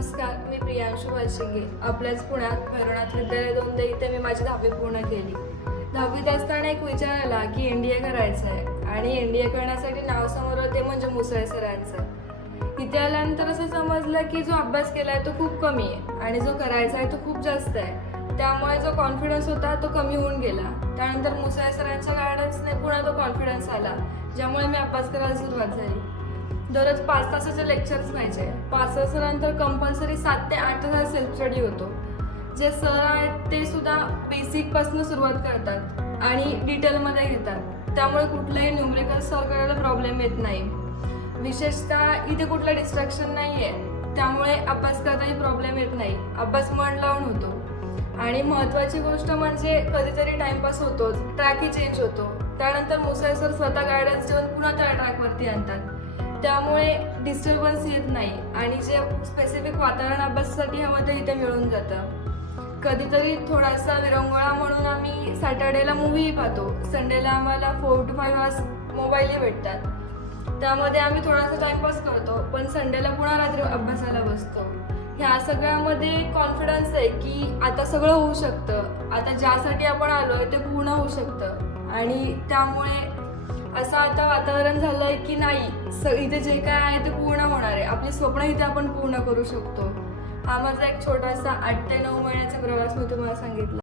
नमस्कार, मी प्रियांशू वालशिंगे. आपल्याच पुण्यात भैरवनाथ विद्यालय 2 इथे मी माझी 10वी पूर्ण केली. 10वीत असताना एक विचार आला की एनडीए करायचं आहे आणि एनडीए करण्यासाठी नाव समोर होते म्हणजे मुसळे सरांचं. इथे आल्यानंतर असं समजलं की जो अभ्यास केला आहे तो खूप कमी आहे आणि जो करायचा आहे तो खूप जास्त आहे. त्यामुळे जो कॉन्फिडन्स होता तो कमी होऊन गेला. त्यानंतर मुसळे सरांच्या गायडन्सने पुन्हा तो कॉन्फिडन्स आला, ज्यामुळे मी अभ्यास करायला सुरुवात झाली. दररोज 5 तासाचे लेक्चर्स व्हायचे. 5 तासानंतर कंपल्सरी 7 ते 8 तास सेल्फ स्टडी होतो. जे सर आहेत ते सुद्धा बेसिकपासून सुरुवात करतात आणि डिटेलमध्ये घेतात. त्यामुळे कुठलाही न्यूमरिकल सॉल्व करायला प्रॉब्लेम येत नाही. विशेषतः इथे कुठलं डिस्ट्रॅक्शन नाही आहे, त्यामुळे अभ्यास करताही प्रॉब्लेम येत नाही. अभ्यास मन लावून होतो. आणि महत्त्वाची गोष्ट म्हणजे कधीतरी टाइमपास होतोच, ट्रॅकही चेंज होतो. त्यानंतर मुसळे सर स्वतः गायडन्स देऊन पुन्हा त्या ट्रॅकवरती आणतात. त्यामुळे डिस्टर्बन्स येत नाही आणि जे स्पेसिफिक वातावरण अभ्यासासाठी हवं ते इथे मिळून जातं. कधीतरी थोडासा विरंगुळा म्हणून आम्ही सॅटर्डेला मूव्हीही पाहतो. संडेला आम्हाला 4 to 5 hours मोबाईलही भेटतात. त्यामध्ये आम्ही थोडासा टाइमपास करतो, पण संडेला पुन्हा रात्री अभ्यासाला बसतो. ह्या सगळ्यामध्ये कॉन्फिडन्स आहे की आता सगळं होऊ शकतं, आता ज्यासाठी आपण आलोय ते पूर्ण होऊ शकतं. आणि त्यामुळे असं आता वातावरण झालंय की नाही, इथे जे काय आहे ते पूर्ण होणार आहे. आपली स्वप्न इथे आपण पूर्ण करू शकतो. हा माझा एक छोटासा 8 ते 9 महिन्याचा प्रवास मी तुम्हाला सांगितला.